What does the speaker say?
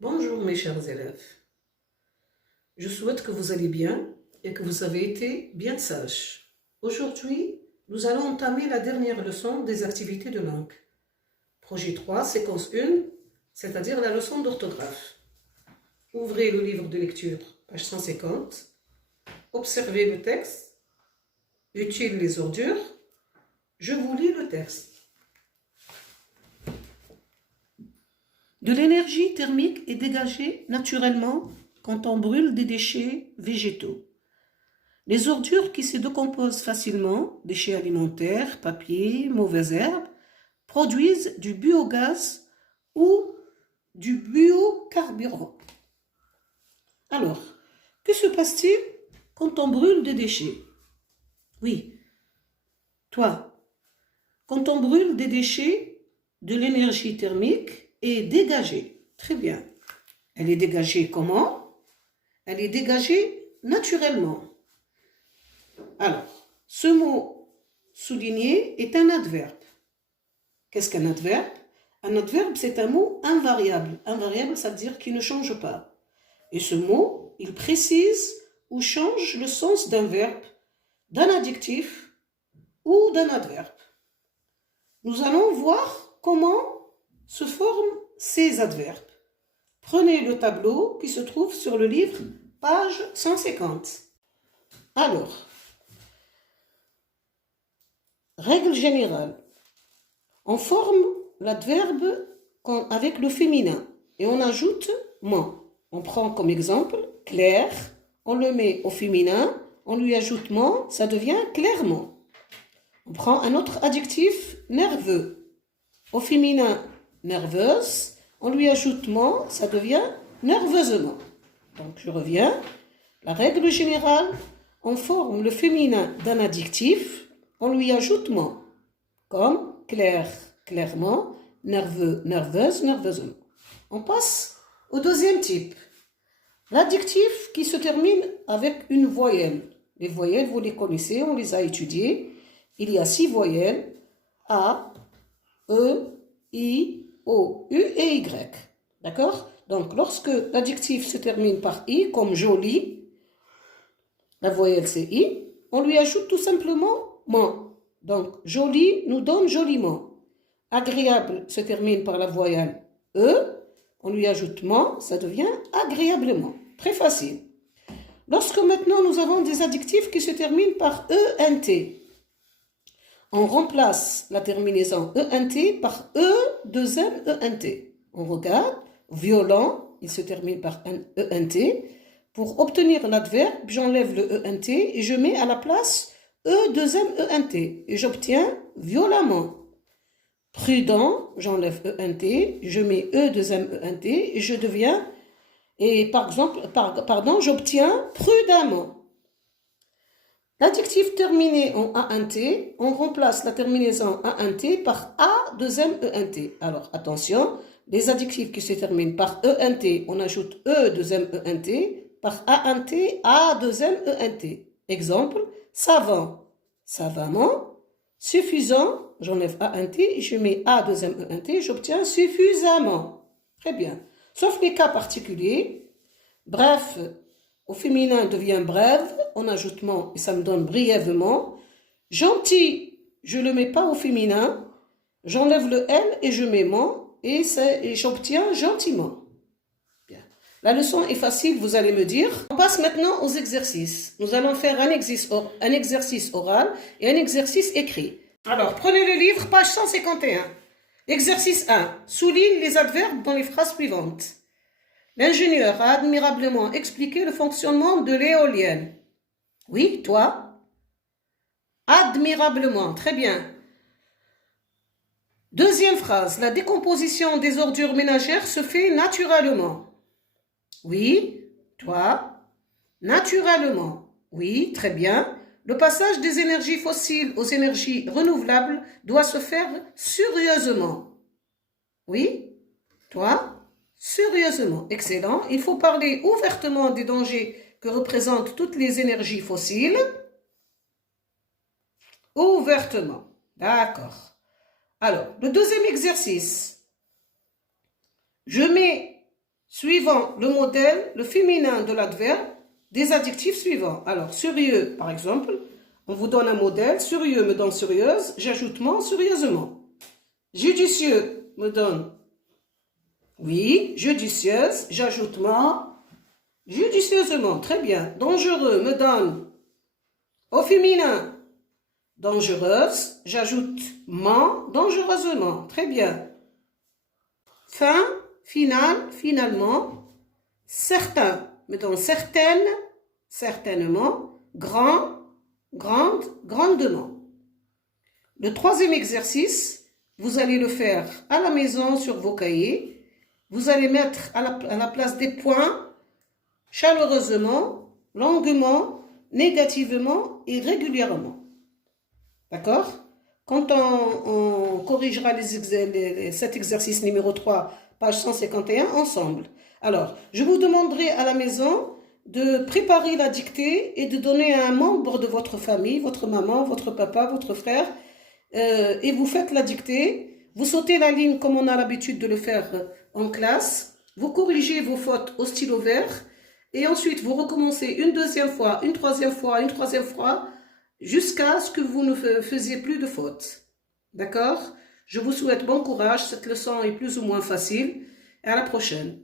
Bonjour mes chers élèves. Je souhaite que vous allez bien et que vous avez été bien sages. Aujourd'hui, nous allons entamer la dernière leçon des activités de langue. Projet 3, séquence 1, c'est-à-dire la leçon d'orthographe. Ouvrez le livre de lecture, page 150. Observez le texte. Utile les ordures. Je vous lis le texte. De l'énergie thermique est dégagée naturellement quand on brûle des déchets végétaux. Les ordures qui se décomposent facilement, déchets alimentaires, papier, mauvaises herbes, produisent du biogaz ou du biocarburant. Alors, que se passe-t-il quand on brûle des déchets? Oui, toi, quand on brûle des déchets, de l'énergie thermique est dégagée. Très bien. Elle est dégagée comment? Elle est dégagée naturellement. Alors, ce mot souligné est un adverbe. Qu'est-ce qu'un adverbe? Un adverbe, c'est un mot invariable. Invariable, ça veut dire qu'il ne change pas. Et ce mot, il précise ou change le sens d'un verbe, d'un adjectif ou d'un adverbe. Nous allons voir comment se forment ces adverbes. Prenez le tableau qui se trouve sur le livre, page 150. Alors, règle générale, on forme l'adverbe avec le féminin et on ajoute ment. On prend comme exemple clair, on le met au féminin, on lui ajoute ment, ça devient clairement. On prend un autre adjectif, nerveux. Au féminin, nerveuse, on lui ajoute ment, ça devient nerveusement. Donc je reviens. La règle générale, on forme le féminin d'un adjectif, on lui ajoute ment, comme clair, clairement, nerveux, nerveuse, nerveusement. On passe au deuxième type. L'adjectif qui se termine avec une voyelle. Les voyelles, vous les connaissez, on les a étudiées. Il y a 6 voyelles, A, E, I, O, U et Y. D'accord? Donc, lorsque l'adjectif se termine par I, comme joli, la voyelle c'est I, on lui ajoute tout simplement ment. Donc, joli nous donne joliment. Agréable se termine par la voyelle E, on lui ajoute ment, ça devient agréablement. Très facile. Lorsque maintenant nous avons des adjectifs qui se terminent par ENT, on remplace la terminaison ENT par E2MENT. On regarde, violent, il se termine par un ENT. Pour obtenir l'adverbe, j'enlève le ENT et je mets à la place E2MENT. Et j'obtiens violemment. Prudent, j'enlève ENT, je mets E2MENT et je deviens, et par exemple, j'obtiens prudemment. L'adjectif terminé en ANT, on remplace la terminaison ANT par A2MENT. Alors, attention, les adjectifs qui se terminent par ENT, on ajoute E2MENT, par ANT, A2MENT. Exemple, savant, savamment, suffisant, j'enlève ANT et je mets A2MENT, j'obtiens suffisamment. Très bien. Sauf les cas particuliers, bref, au féminin devient brève, en ajoutement, et ça me donne brièvement. Gentil, je ne le mets pas au féminin, j'enlève le L et je mets ment, et j'obtiens gentiment. Bien. La leçon est facile, vous allez me dire. On passe maintenant aux exercices. Nous allons faire un exercice oral et un exercice écrit. Alors, prenez le livre, page 151. Exercice 1. Souligne les adverbes dans les phrases suivantes. L'ingénieur a admirablement expliqué le fonctionnement de l'éolienne. Oui, toi? Admirablement, très bien. Deuxième phrase, la décomposition des ordures ménagères se fait naturellement. Oui, toi? Naturellement. Oui, très bien. Le passage des énergies fossiles aux énergies renouvelables doit se faire sérieusement. Oui, toi? Sérieusement, excellent. Il faut parler ouvertement des dangers que représentent toutes les énergies fossiles. Ouvertement. D'accord. Alors, le deuxième exercice. Je mets suivant le modèle, le féminin de l'adverbe, des adjectifs suivants. Alors, sérieux, par exemple, on vous donne un modèle. Sérieux me donne sérieuse, j'ajoute ment, sérieusement. Judicieux me donne oui, judicieuse, j'ajoute ment, judicieusement. Très bien. Dangereux me donne au féminin dangereuse, j'ajoute ment, dangereusement. Très bien. Fin, final, finalement. Certain me donne certaine, certainement. Grand, grande, grandement. Le troisième exercice, vous allez le faire à la maison sur vos cahiers. Vous allez mettre à la place des points chaleureusement, longuement, négativement et régulièrement. D'accord? Quand on corrigera cet exercice numéro 3, page 151, ensemble. Alors, je vous demanderai à la maison de préparer la dictée et de donner à un membre de votre famille, votre maman, votre papa, votre frère, et vous faites la dictée. Vous sautez la ligne comme on a l'habitude de le faire en classe. Vous corrigez vos fautes au stylo vert. Et ensuite, vous recommencez une deuxième fois, une troisième fois, jusqu'à ce que vous ne faisiez plus de fautes. D'accord? Je vous souhaite bon courage. Cette leçon est plus ou moins facile. Et à la prochaine.